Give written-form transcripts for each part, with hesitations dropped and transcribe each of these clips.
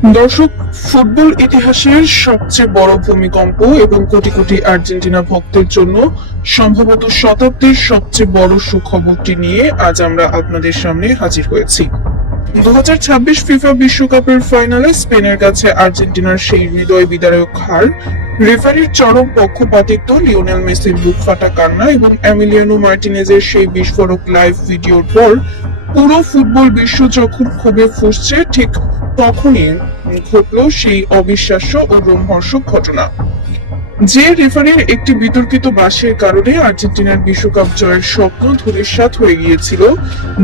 দর্শক, ফুটবল ইতিহাসের সবচেয়ে বড় ভূমিকম্প এবং কোটি কোটি আর্জেন্টিনা ভক্তের জন্য সম্ভবত শতাব্দীর সবচেয়ে বড় সুখবরটি নিয়ে আজ আমরা আপনাদের সামনে হাজির হয়েছি। 2026 ফিফা বিশ্বকাপের ফাইনালে স্পেনের কাছে আর্জেন্টিনার সেই হৃদয় বিদারক হার, রেফারির চরম পক্ষপাতিত্ব, লিওনেল মেসির বুক ফাটা কান্না এবং এমিলিয়ানো মার্টিনেজের সেই বিস্ফোরক লাইভ ভিডিওর পর পুরো ফুটবল বিশ্ব যখন ক্ষোভে ফুঁসছে, ঠিক তখনই ঘটলো সেই অবিশ্বাস্য ও রোমহর্ষক ঘটনা। যে রেফারির একটি বিতর্কিত বাঁশের কারণে আর্জেন্টিনার বিশ্বকাপ জয়ের স্বপ্ন ধূলিসাৎ হয়ে গিয়েছিল,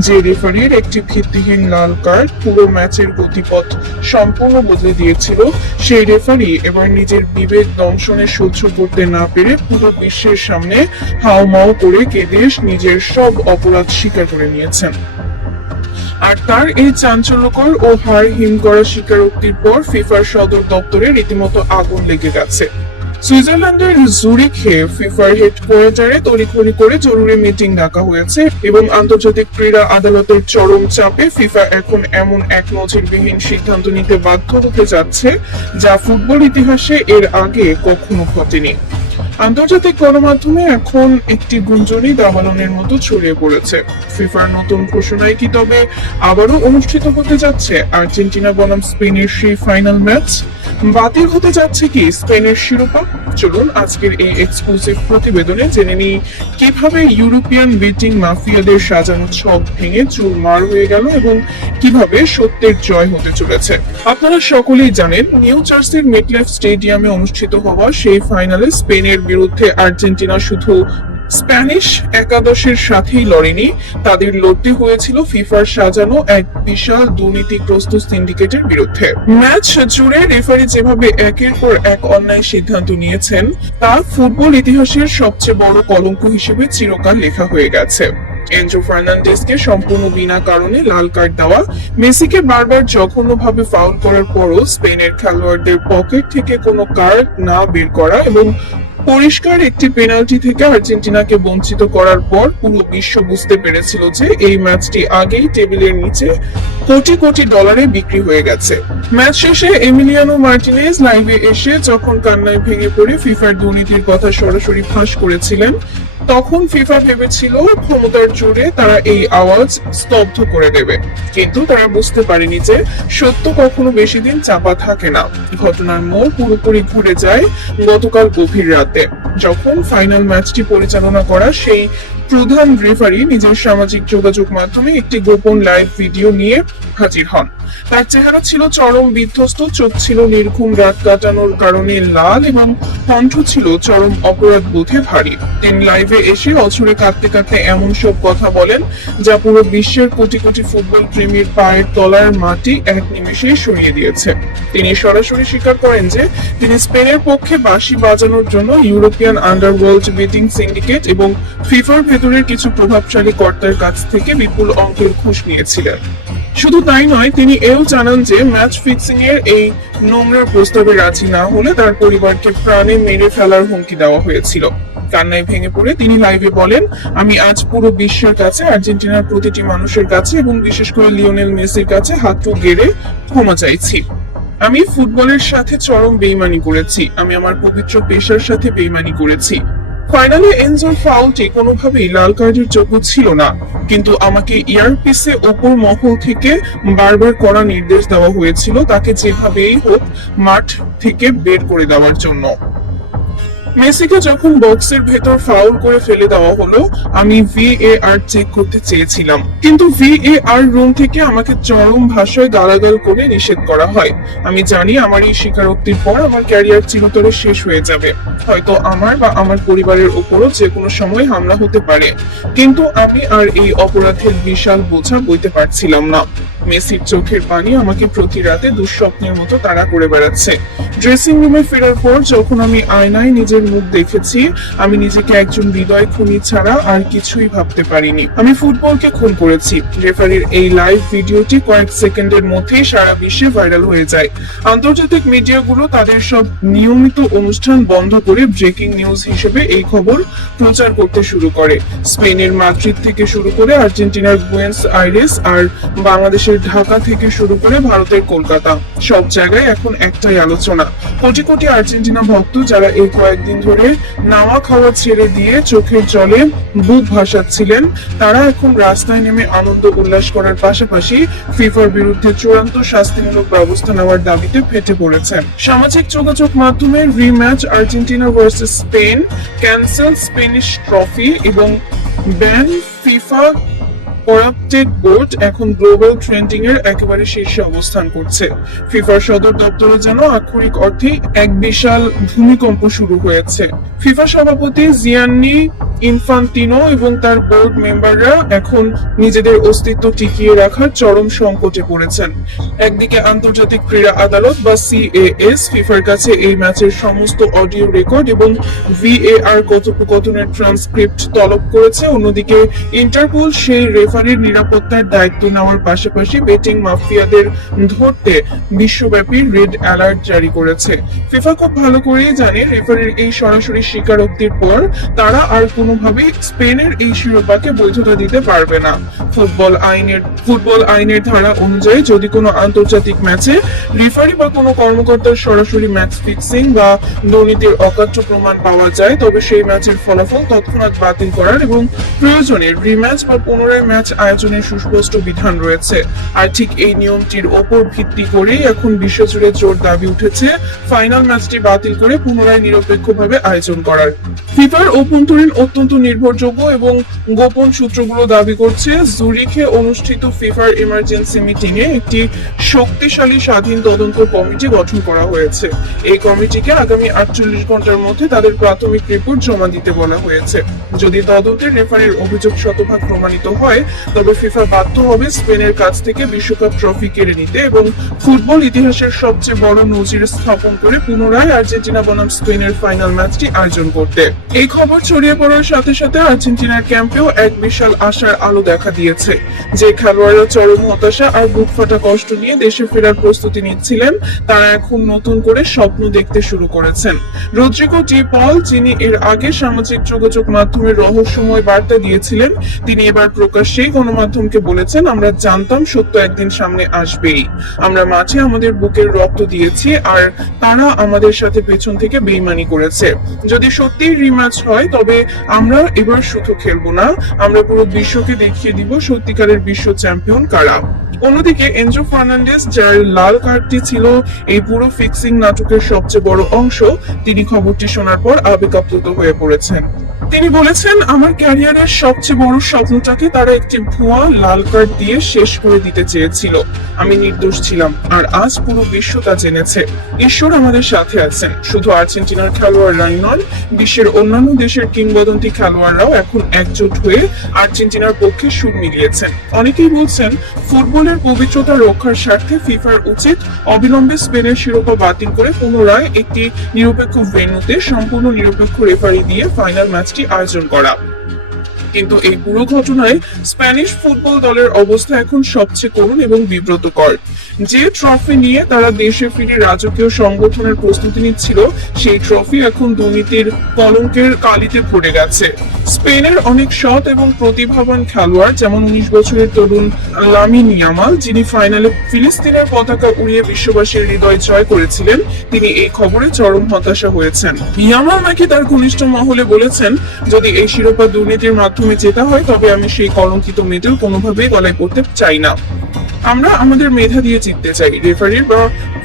যে রেফারির একটি ভিত্তিহীন লাল কার্ড পুরো ম্যাচের গতিপথ সম্পূর্ণ বদলে দিয়েছিল, সেই রেফারি এবার নিজের বিবেক দংশনে সহ্য করতে না পেরে পুরো বিশ্বের সামনে হাউমাউ করে কেঁদে নিজের সব অপরাধ স্বীকার করে নিয়েছেন। আর তার এই চাঞ্চল্যকর ও হাড় হিম করা স্বীকারোক্তির পর ফিফার সদর দপ্তরে রীতিমতো আগুন লেগে গেছে। সুইজারল্যান্ডের জুরিখে ফিফার হেডকোয়ার্টারে তড়িঘড়ি করে জরুরি মিটিং ডাকা হয়েছে এবং আন্তর্জাতিক ক্রীড়া আদালতের চরম চাপে ফিফা এখন এমন এক নজিরবিহীন সিদ্ধান্ত নিতে বাধ্য হতে যাচ্ছে, যা ফুটবল ইতিহাসে এর আগে কখনো ঘটেনি। আন্তর্জাতিক গণমাধ্যমে এখন একটি গুঞ্জনই দাবানলের মতো ছড়িয়ে পড়েছে। ফিফার নতুন ঘোষণায় কি তবে আবারও অনুষ্ঠিত হতে যাচ্ছে আর্জেন্টিনা বনাম স্পেনের সেই ফাইনাল ম্যাচ? বাতিল হতে যাচ্ছে কি স্পেনের শিরোপা? চলুন আজকের এই এক্সক্লুসিভ প্রতিবেদনে জেনে নিই কিভাবে ইউরোপিয়ান বেটিং মাফিয়াদের সাজানো ছক ভেঙে চুরমার হয়ে গেল এবং কিভাবে সত্যের জয় হতে চলেছে। আপনারা সকলেই জানেন, নিউ জার্সির মেটলাইফ স্টেডিয়ামে অনুষ্ঠিত হওয়া সেই ফাইনালে স্পেনের বিরুদ্ধে আর্জেন্টিনা শুধু স্প্যানিশ একাদশের সাথেই লড়েনি, তাদের লড়তে হয়েছিল ফিফার সাজানো এক বিশাল দুর্নীতিগ্রস্ত সিন্ডিকেটের বিরুদ্ধে। ম্যাচ জুড়ে রেফারি যেভাবে একের পর এক অন্যায় সিদ্ধান্ত নিয়েছেন, তা ফুটবল ইতিহাসের সবচেয়ে বড় কলঙ্ক হিসেবে চিরকাল লেখা হয়ে গেছে। এনজো ফার্নান্ডেজকে সম্পূর্ণ বিনা কারণে লাল কার্ড দেওয়া, মেসিকে বারবার জঘন্যভাবে ফাউল করার পরও স্পেনের খেলোয়াড়দের পকেট থেকে কোনো কার্ড না বের করা এবং পরিষ্কার একটি পেনাল্টি থেকে আর্জেন্টিনাকে বঞ্চিত করার পর পুরো বিশ্ব বুঝতে পেরেছিল যে এই ম্যাচটি আগেই টেবিলের নিচে কোটি কোটি ডলারে বিক্রি হয়ে গেছে। ম্যাচ শেষে এমিলিয়ানো মার্টিনেজ লাইভে এসে যখন কান্নায় ভেঙে পড়ে ফিফার দুর্নীতির কথা সরাসরি ফাঁস করেছিলেন, তখন ফিফা ভেবেছিল ক্ষমতার জোরে তারা এই আওয়াজ স্তব্ধ করে দেবে, কিন্তু তারা বুঝতে পারেনি যে সত্য কখনো বেশি দিন চাপা থাকে না। ঘটনার মোড় পুরোপুরি ঘুরে যায় গতকাল গভীর রাতে, যখন ফাইনাল ম্যাচটি পরিচালনা করা সেই প্রধান রেফারি নিজের সামাজিক যোগাযোগ মাধ্যমে একটি গোপন লাইভ ভিডিও নিয়ে হাজির হন। তার চেহারা ছিল চরম বিধ্বস্ত, চোখ ছিল নির্ঘুম রাত কাটানোর কারণে লাল এবং কণ্ঠ ছিল চরম অপরাধ বোধে ভারী। তিনি লাইভে এসে অঝরে কাঁদতে কাঁদতে এমন সব কথা বলেন যা পুরো বিশ্বের কোটি কোটি ফুটবল প্রেমীর পায়ের তলার মাটি এক নিমেষেই সরিয়ে দিয়েছে। তিনি সরাসরি স্বীকার করেন যে তিনি স্পেনের পক্ষে বাঁশি বাজানোর জন্য ইউরোপিয়ান আন্ডারওয়ার্ল্ড বেটিং সিন্ডিকেট এবং ফিফার ভেতরের কিছু প্রভাবশালী কর্তার কাছ থেকে বিপুল অঙ্কের ঘুষ নিয়েছিলেন। শুধু তাই নয়, তিনি এও জানান যে ম্যাচ ফিক্সিং এর এই নোংরা প্রস্তাবে রাজি না হলে তার পরিবারকে প্রাণে মেরে ফেলার হুমকি দেওয়া হয়েছিল। কান্নায় ভেঙে পড়ে তিনি লাইভে বলেন, আমি আজ পুরো বিশ্বের কাছে, আর্জেন্টিনার প্রতিটি মানুষের কাছে এবং বিশেষ করে লিওনেল মেসির কাছে হাঁটু গেড়ে ক্ষমা চাইছি। আমি ফুটবলের সাথে চরম বেইমানি করেছি, আমি আমার পবিত্র পেশার সাথে বেইমানি করেছি। ফাইনালে এনজোর ফাউলটি কোনোভাবেই লাল কার্ডের যোগ্য ছিল না, কিন্তু আমাকে ইয়ারপিসে ওপর মহল থেকে বারবার করা নির্দেশ দেওয়া হয়েছিল তাকে যেভাবেই হোক মাঠ থেকে বের করে দেওয়ার জন্য। মেসিকে যখন বক্সের ভেতর ফাউল করে ফেলে দেওয়া হলো, আমি VAR চেক করতে চেয়েছিলাম, কিন্তু VAR রুম থেকে আমাকে চরম ভাষায় গালাগাল করে নিষেধ করা হয়। আমি জানি আমার এই স্বীকারোক্তির পর আমার ক্যারিয়ার চিরতরে শেষ হয়ে যাবে, হয়তো আমার বা আমার পরিবারের উপরও যে কোনো সময় হামলা হতে পারে, কিন্তু আমি আর এই অপরাধের বিশাল বোঝা বইতে পারছিলাম না। মেসির চোখের পানি আমাকে প্রতি রাতে দুঃস্বপ্নের মতো তাড়া করে বেড়াচ্ছে। ড্রেসিং রুমে ফেরার পর যখন আমি আয়নায় নিজের মুখ দেখেছি, আমি নিজেকে একজন হৃদয় খুনি ছাড়া আর কিছুই ভাবতে পারিনি। আমি ফুটবলকে খুন করেছি। রেফারির এই লাইভ ভিডিওটি কয়েক সেকেন্ডের মধ্যেই সারা বিশ্বে ভাইরাল হয়ে যায়। আন্তর্জাতিক মিডিয়াগুলো তাদের সব নিয়মিত অনুষ্ঠান বন্ধ করে ব্রেকিং নিউজ হিসেবে এই খবর প্রচার করতে শুরু করে। স্পেনের মাদ্রিদ থেকে শুরু করে আর্জেন্টিনার বুয়েন্স আইরেস আর বাংলাদেশের বাংলাদেশের ঢাকা থেকে শুরু করে ভারতের কলকাতা, সব জায়গায় এখন একটাই আলোচনা। কোটি কোটি আর্জেন্টিনা ভক্ত যারা এই কয়েকদিন ধরে নাওয়া খাওয়া ছেড়ে দিয়ে চোখের জলে বুক ভাসাচ্ছিলেন, তারা এখন রাস্তায় নেমে আনন্দ উল্লাস করার পাশাপাশি ফিফার বিরুদ্ধে চূড়ান্ত শাস্তিমূলক ব্যবস্থা নেওয়ার দাবিতে ফেটে পড়েছেন। সামাজিক যোগাযোগ মাধ্যমে rematch Argentina versus Spain, cancel Spanish trophy এবং ব্যান ফিফা করাপ্টেড বোর্ড এখন গ্লোবাল ট্রেন্ডিং এর একেবারে শীর্ষে অবস্থান করছে। ফিফার সদর দপ্তরে যেন আক্ষরিক অর্থে এক বিশাল ভূমিকম্প শুরু হয়েছে। ফিফা সভাপতি জিয়ান্নি ইনফান্তিনো এবং তার বোর্ড মেম্বাররা এখন নিজেদের অস্তিত্ব টিকিয়ে রাখার চরম সংকটে পড়েছেন। একদিকে আন্তর্জাতিক ক্রীড়া আদালত বা সিএএস ফিফার কাছে এই ম্যাচের সমস্ত অডিও রেকর্ড এবং ভিএআর কথোপকথনের ট্রান্সক্রিপ্ট তলব করেছে, অন্যদিকে ইন্টারপোল সেই রেফারির নিরাপত্তার দায়িত্ব নেওয়ার পাশাপাশি বেটিং মাফিয়াদের ধরতে বিশ্বব্যাপী রেড অ্যালার্ট জারি করেছে। ফিফা খুব ভালো করেই জানে রেফারির এই সরাসরি স্বীকারোক্তির পর তারা আর কোনোভাবেই স্পেনের এই শিরোপাকে বৈধতা দিতে পারবে না। ফুটবল আইনের ধারা অনুযায়ী যদি কোনো আন্তর্জাতিক ম্যাচে রেফারি বা কোনো কর্মকর্তার সরাসরি ম্যাচ ফিক্সিং বা দুর্নীতির অকাট্য প্রমাণ পাওয়া যায়, তবে সেই ম্যাচের ফলাফল তৎক্ষণাৎ বাতিল করার এবং প্রয়োজনে রিম্যাচ বা পুনরায় ম্যাচ আয়োজনের সুস্পষ্ট বিধান রয়েছে। আর ঠিক এই নিয়মটির ওপর ভিত্তি করেই এখন বিশ্বজুড়ে জোর দাবি উঠেছে ফাইনাল ম্যাচটি বাতিল করে পুনরায় নিরপেক্ষভাবে আয়োজন করার। ফিফার অভ্যন্তরীণ অত্যন্ত নির্ভরযোগ্য এবং গোপন সূত্রগুলো দাবি করছে জুরিখে অনুষ্ঠিত ফিফার ইমার্জেন্সি মিটিং এ একটি শক্তিশালী স্বাধীন তদন্ত কমিটি গঠন করা হয়েছে। এই কমিটিকে আগামী 48 ঘন্টার মধ্যে তাদের প্রাথমিক রিপোর্ট জমা দিতে বলা হয়েছে। যদি তদন্তের রেফারির অভিযোগ শতভাগ প্রমাণিত হয়, তবে ফিফা বাধ্য হবে স্পেনের কাছ থেকে বিশ্বকাপ ট্রফি কেড়ে নিতে এবং ফুটবল ইতিহাসের সবচেয়ে বড় নজির স্থাপন করে পুনরায় আর্জেন্টিনা বনাম স্পেনের ফাইনাল ম্যাচটি আয়োজন করতে। এই খবর ছড়িয়ে পড়ার সাথে সাথে আর্জেন্টিনার ক্যাম্পেও এক বিশাল আশার আলো দেখা দিয়েছে। যে খেলোয়াড়রা চরম হতাশা আর বুক ফাটা কষ্ট নিয়ে দেশে ফেরার প্রস্তুতি নিচ্ছিলেন, তারা এখন নতুন করে স্বপ্ন দেখতে শুরু করেছেন। রদ্রিগো ডি পল, যিনি এর আগে সামাজিক যোগাযোগ মাধ্যমে রহস্যময় বার্তা দিয়েছিলেন, তিনি এবার প্রকাশ্যেই গণমাধ্যমকে বলেছেন, আমরা জানতাম সত্য একদিন সামনে আসবেই। আমরা মাঠে আমাদের বুকের রক্ত দিয়েছি আর তারা আমাদের সাথে পেছন থেকে বেইমানি করেছে। যদি সত্যিই রিম্যাচ হয়, তবে আমরা এবার শুধু খেলবো না, আমরা পুরো বিশ্বকে দেখিয়ে দিব সত্যিকারের বিশ্ব চ্যাম্পিয়ন কারা। অন্যদিকে এনজো ফার্নান্ডেস, যার লাল কার্ডটি ছিল এই পুরো ফিক্সিং নাটকের সবচেয়ে বড় অংশ, তিনি খবরটি শোনার পর আবেগ আপ্লুত হয়ে পড়েছেন। তিনি বলেছেন, আমার ক্যারিয়ারের সবচেয়ে বড় স্বপ্নটাকে তারা একটি ভুয়া লাল কার্ড দিয়ে শেষ করে দিতে চেয়েছিল। আমি নির্দোষ ছিলাম আর আজ পুরো বিশ্ব তা জেনেছে। ঈশ্বর আমাদের সাথে আছেন। শুধু আর্জেন্টিনার খেলোয়াড়রাই নন, বিশ্বের অন্যান্য দেশের কিংবদন্তি খেলোয়াড়রাও এখন একজোট হয়ে আর্জেন্টিনার পক্ষে সুর মিলিয়েছেন। অনেকেই বলছেন, ফুটবলের পবিত্রতা রক্ষার স্বার্থে ফিফার উচিত অবিলম্বে স্পেনের শিরোপা বাতিল করে পুনরায় একটি নিরপেক্ষ ভেন্যুতে সম্পূর্ণ নিরপেক্ষ রেফারি দিয়ে ফাইনাল ম্যাচটি আয়োজন করা। কিন্তু এই পুরো ঘটনায় স্প্যানিশ ফুটবল দলের অবস্থা এখন সবচেয়ে করুণ এবং বিব্রতকর। যে ট্রফি নিয়ে তারা দেশে ফিরে রাজকীয় সংগঠনের প্রস্তুতি নিচ্ছিল, সেই ট্রফি এখন দুর্নীতির কলঙ্কের কালিতে ভরে গেছে। স্পেনের অনেক সৎ এবং প্রতিভাবান খেলোয়াড়, যেমন 19 বছরের তরুণ লামিন ইয়ামাল, যিনি ফাইনালে ফিলিস্তিনের পতাকা উড়িয়ে বিশ্ববাসীর হৃদয় জয় করেছিলেন, তিনি এই খবরে চরম হতাশা হয়েছেন। ইয়ামাল নাকি তার ঘনিষ্ঠ মহলে বলেছেন, যদি এই শিরোপা দুর্নীতির মাধ্যমে জেতা হয়, তবে আমি সেই কলঙ্কিত মেডেল কোনোভাবেই গলায় পড়তে চাই না। আমরা আমাদের মেধা দিয়ে জিততে চাই, রেফারির বা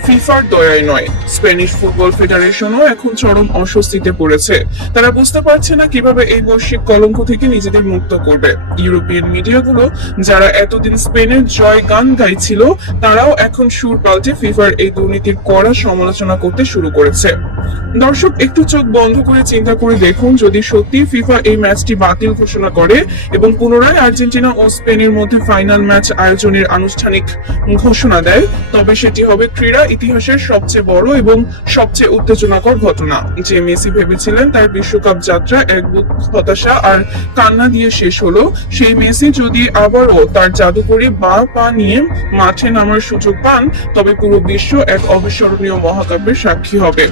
ফিফার দয়ায় নয়। স্প্যানিশ ফুটবল ফেডারেশনও এখন চরম অস্বস্তিতে পড়েছে। তারা বুঝতে পারছে না কিভাবে এই বৈশ্বিক কলঙ্ক থেকে নিজেদের মুক্ত করবে। ইউরোপিয়ান মিডিয়াগুলো, যারা এতদিন স্পেনের জয় গান গাইছিল, তারাও এখন সুর পাল্টে ফিফার এই দুর্নীতির কড়া সমালোচনা করতে শুরু করেছে। দর্শক, একটু চোখ বন্ধ করে চিন্তা করে দেখুন, যদি সত্যি ফিফা এই ম্যাচটি বাতিল ঘোষণা করে এবং পুনরায় আর্জেন্টিনা ও স্পেনের মধ্যে ফাইনাল ম্যাচ আয়োজনের আনুষ্ঠানিক ঘোষণা দেয়, তবে সেটি হবে ক্রীড়া ইতিহাসের সবচেয়ে বড় এবং সবচেয়ে উত্তেজনাকর ঘটনা। যে মেসি ভেবেছিলেন তার বিশ্বকাপ যাত্রা এক বুক হতাশা আর কান্না দিয়ে শেষ হলো, সেই মেসি যদি আবারও তার জাদুকরি পা নিয়ে মাঠে নামার সুযোগ পান, তবে পুরো বিশ্ব এক অবিস্মরণীয় মহাকাব্যের সাক্ষী হবে।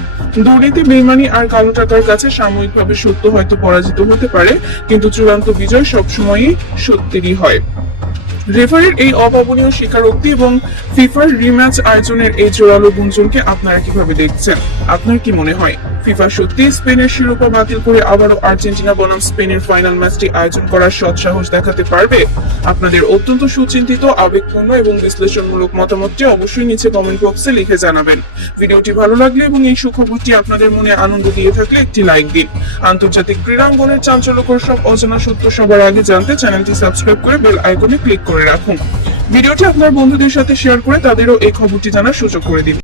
দুর্নীতি, বেইমানি আর কালো টাকার কাছে সাময়িকভাবে সত্য হয়তো পরাজিত হতে পারে, কিন্তু চূড়ান্ত বিজয় সবসময়ই সত্যেরই হয়। রেফারির এই অভাবনীয় স্বীকারোক্তি এবং ফিফার রিম্যাচ আয়োজনের এই জোরালো গুঞ্জনকে আপনারা কিভাবে দেখছেন? আপনার কি মনে হয় ফিফা সত্যি স্পেনের শিরোপা বাতিল করে আবারও আর্জেন্টিনা বনাম স্পেনের ফাইনাল ম্যাচটি আয়োজন করার সৎসাহস দেখাতে পারবে? আপনাদের অত্যন্ত সুচিন্তিত, আবেগপূর্ণ এবং বিশ্লেষণমূলক মতামতটি অবশ্যই নিচে কমেন্ট বক্সে লিখে জানাবেন। ভিডিওটি ভালো লাগলে এবং এই সুখবরটি আপনাদের মনে আনন্দ দিয়ে থাকলে একটি লাইক দিন। আন্তর্জাতিক ক্রীড়াঙ্গনের চাঞ্চল্যকর সব অজানা সত্য সবার আগে জানতে চ্যানেলটি সাবস্ক্রাইব করে বেল আইকনে ক্লিক করে রাখুন। ভিডিওটি আপনার বন্ধুদের সাথে শেয়ার করে তাদেরও এই খবরটি জানার সুযোগ করে দিন।